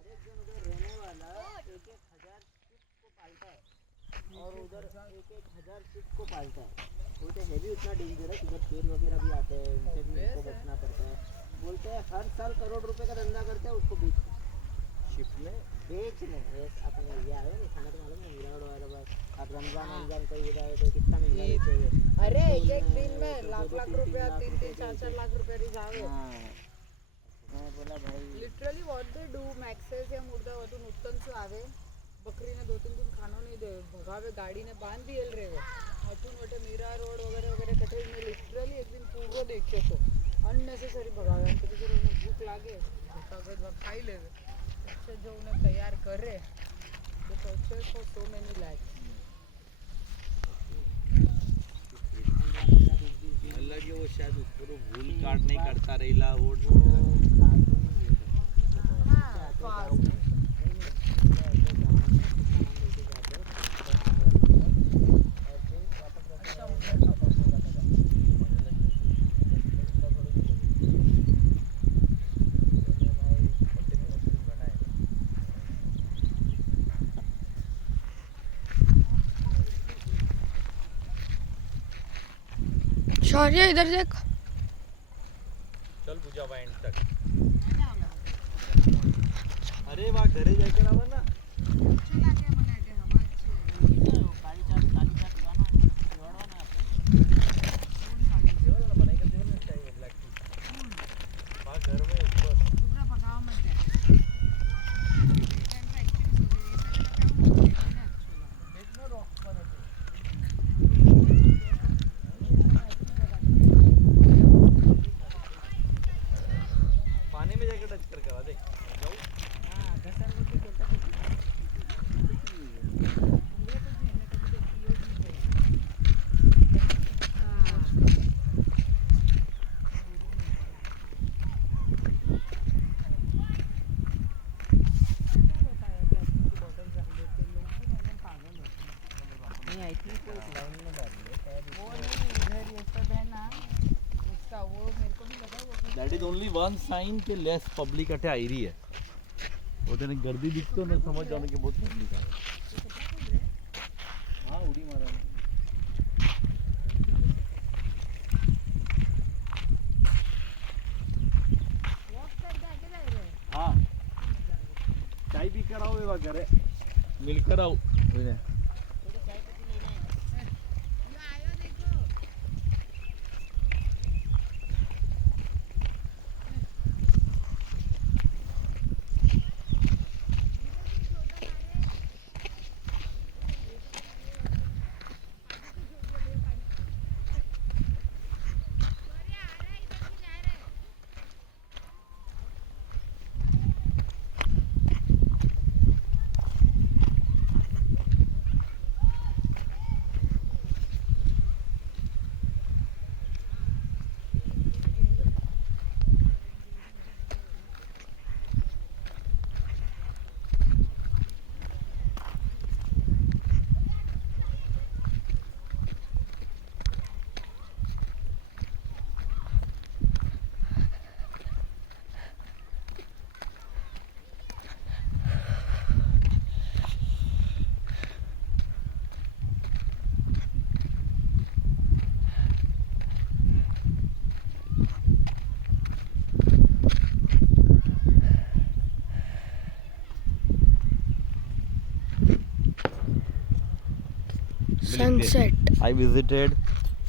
हर एक जन उधर रहने वाला 1,000 शिप को पालता है और उधर 1,000 शिप को पालता है। बोलते है भी उतना डेंजरस, उधर शेर वगैरह भी आते हैं, उनसे भी उसको बचना पड़ता है। बोलते हैं हर साल करोड़ रुपए का धंधा करते हैं उसको बेचते शिप में बेचने। अपने ये आए ना खाना तो मालूम है मिलावट वाला बस। अब रमजान कहीं इधर आए तो कितना महंगा बेचते हैं। अरे एक दिन में लाख रुपया 3-4 लाख रुपया रिझावे. मैं बोला भाई literally what they do maxes या मुर्दावतून उत्तनचं आवे बकरीने 2-3 दिन खानो नहीं दे भगावे गाडीने बांध दिए रे वो अतून वटे मीरा रोड वगैरह वगैरह कटे में लिटरली एक दिन पूरा देखो तो अननेसेसरी भगावे तो फिर उन्हें भूख लागे भगावे खाई लेवे अच्छा जो उन्हें तैयार करे तो purchase for so many like लगे वो शायद ऊपर भूल काट नहीं करता रहेला वो हाँ फास्ट शौर्य इधर देख चल पूजा एंड तक अरे वाह घरे जाके ना ना That is only one sign कि less public अठे आई रही है वो तेने गर्दी दिखती हो ना समझ जाने के बहुत पब्लिक है हाँ उड़ी मारा हाँ चाय पी कर आओ ये घरे मिलकर आओ sunset. I visited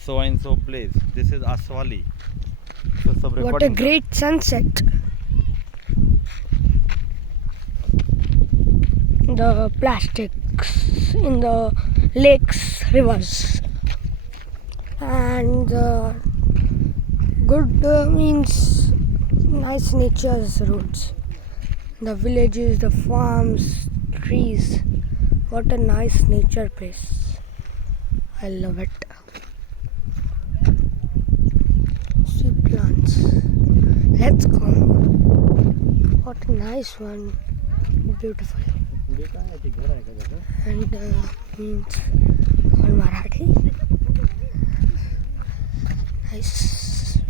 so and so place. This is Aswali. So सब What a recording great sunset. The plastics in the lakes, rivers, and good means nice nature's roads. The villages, the farms, trees. What a nice nature place. I love it. See plants. Let's go. What a nice one. Beautiful. And means all Marathi. Nice.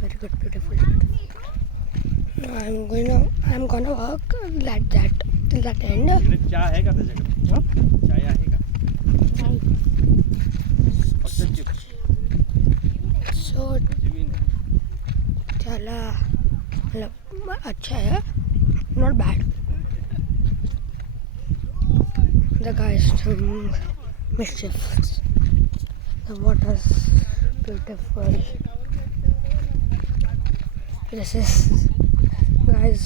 Very good. Beautiful. I'm gonna walk like that. till that end. इकडे चहा आहे का त्याच्याकडे? चाय आहे का? फक्त chips. So जमीन. चला मतलब अच्छा है, not bad. The guys doing mischief. The water's beautiful. This is, guys,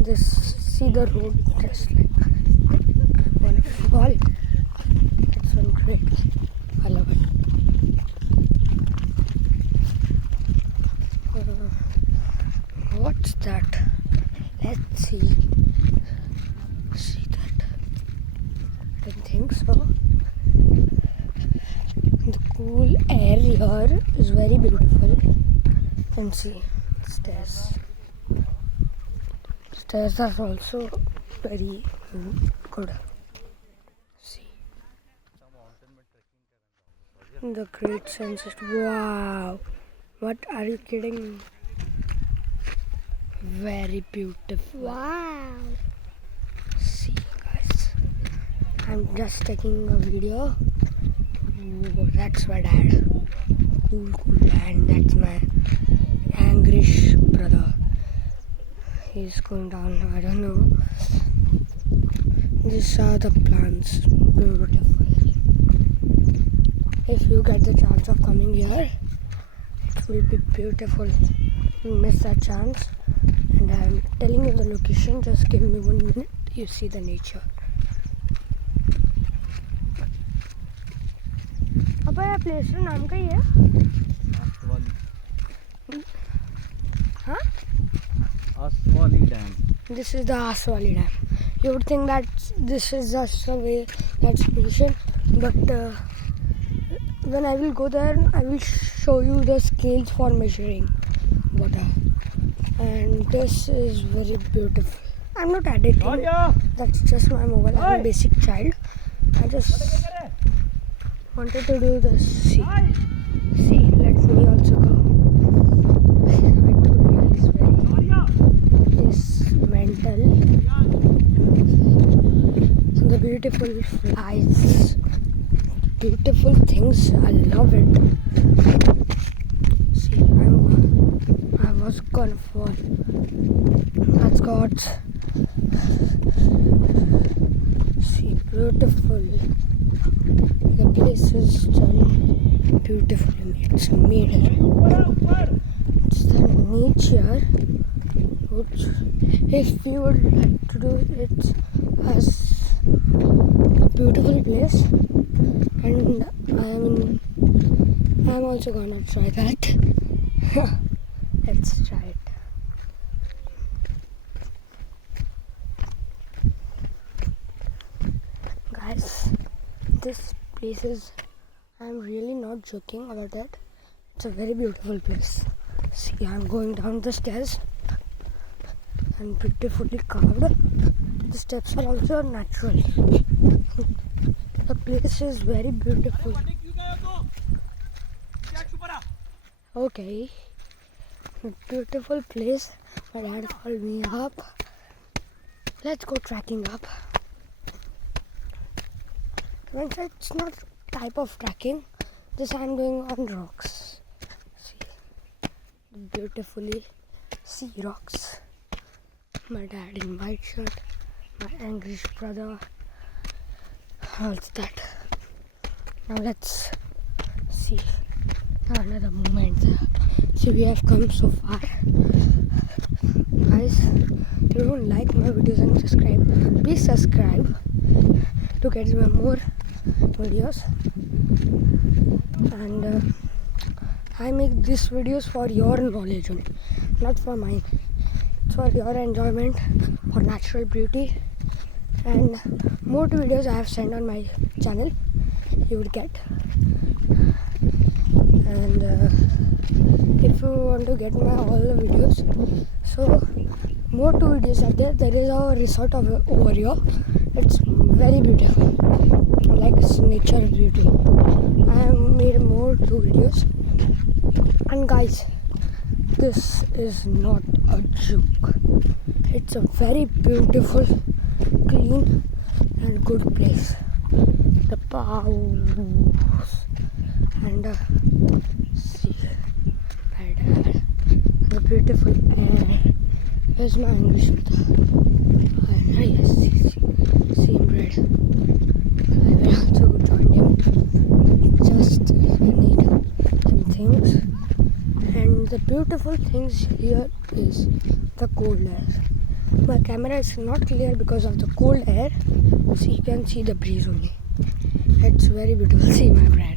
this, see the road just like one fall. It's one great. I love it. What's that? Let's see. See that? I don't think so. The cool air here is very beautiful. And see, stairs. Stairs are also very good. See. The great sunset. Wow. What are you kidding? Very beautiful. Wow. See, guys. I'm just taking a video. Oh, that's my dad. Cool. And that's my Angrish brother. He's going down. I don't know. These are the plants. Beautiful. If you get the chance of coming here, it will be beautiful. You miss that chance. And I'm telling you the location. Just give me 1 minute. You see the nature. अबे ये place का नाम क्या है? हाँ? Aswali Dam. This is the Aswali Dam. You would think that this is just the way that's positioned, but when I will go there, I will show you the scales for measuring water. And this is very beautiful. I'm not editing. That's just my mobile. I'm a basic child. I just wanted to do this. See, let me also go. I told you he's mental. The beautiful flies, beautiful things. I love it. See, I was gonna fall. That's God's. See, beautiful. The place is done beautifully. It's made it. It's the nature which, if you would like to do it as a beautiful place, and I'm also gonna try that. Let's try it. Guys, this place is, I'm really not joking about it. It's a very beautiful place. See, I'm going down the stairs and beautifully carved. The steps are also natural. The place is very beautiful. Okay, a beautiful place. My dad called me up. Let's go trekking up. It's not type of trekking. Just I'm going on rocks. See, beautifully sea rocks. My dad in white shirt. My English brother. How's that? Now let's see another moment. See, we have come so far. Guys, if you don't like my videos and subscribe, please subscribe to get me more videos. And I make these videos for your knowledge only, not for mine. It's for your enjoyment, for natural beauty, and more videos I have sent on my channel you would get. And if you want to get my all the videos, so more 2 videos are there. There is a resort over here. It's very beautiful, like nature beauty. I have made more 2 videos. And guys, this is not a joke. It's a very beautiful clean and good place. The pause and see my dad. The beautiful air. Here's my English yes, see him red. I will also join him. Just need some things. And the beautiful things here is the cold air. My camera is not clear because of the cold air, so you can see the breeze only. It's very beautiful. See my brother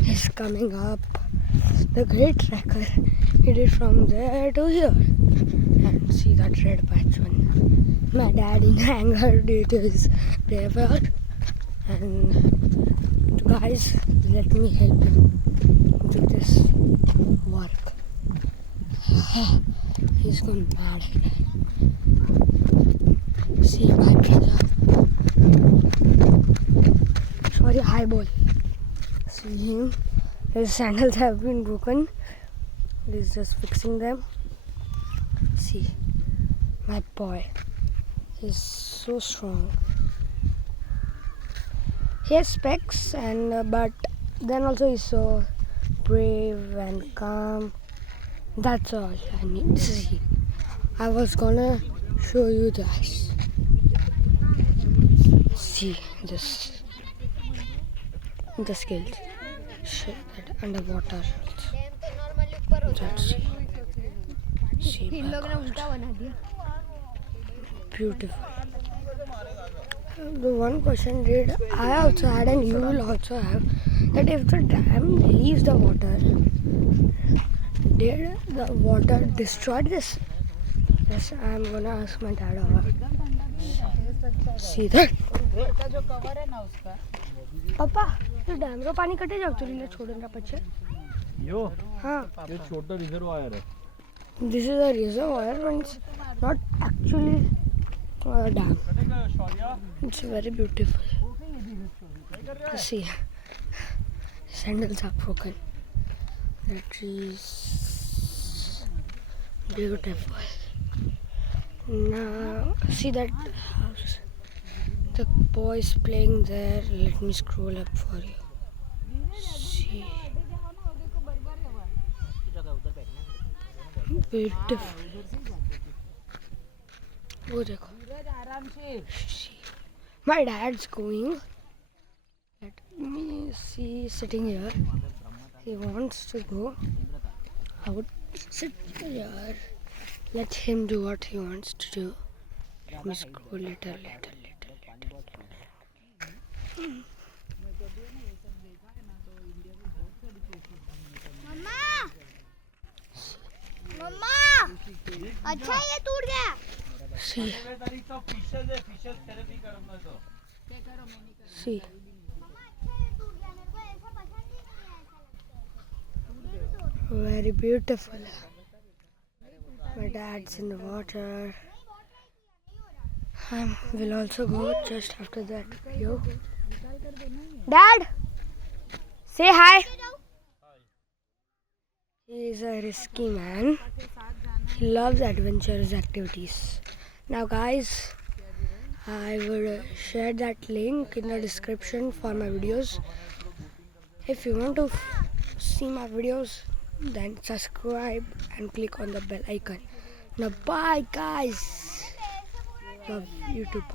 is coming up the great tracker. He did from there to here. And see that red patch one. My dad in anger did his paper. And guys, let me help him do this work. He's gone mad. See my brother. Sorry, highball. See him. His sandals have been broken. He's just fixing them. See, my boy. He's so strong. He has specs, and but then also he's so brave and calm. That's all I need to see. I was gonna show you this. See this. The skills. Shit, that underwater. That's see my God. Beautiful. The one question did I also had and you will also have that if the dam leaves the water, did the water destroy this? Yes, I'm gonna ask my dad about it. See that? Papa, तो dam रो पानी कटे जाओ तुरीले छोड़न रा पछे यो हाँ ये छोटा रिजर्वायर है. this is a reservoir and it's not actually a dam. It's very beautiful. See, sandals are broken. The trees beautiful. Now see that house. The boys playing there. Let me scroll up for you. See. Beautiful. वो देखो. See. My dad's going. Let me see sitting here. He wants to go out. Sit here. Let him do what he wants to do. Let me scroll little. मम्मा अच्छा ये टूट गया See. See. Very beautiful. My dad's in the water. I will also go just after that video. Dad, say hi. He is a risky man. He loves adventurous activities. Now guys, I will share that link in the description for my videos. If you want to see my videos, then subscribe and click on the bell icon. Now bye guys. Love you too.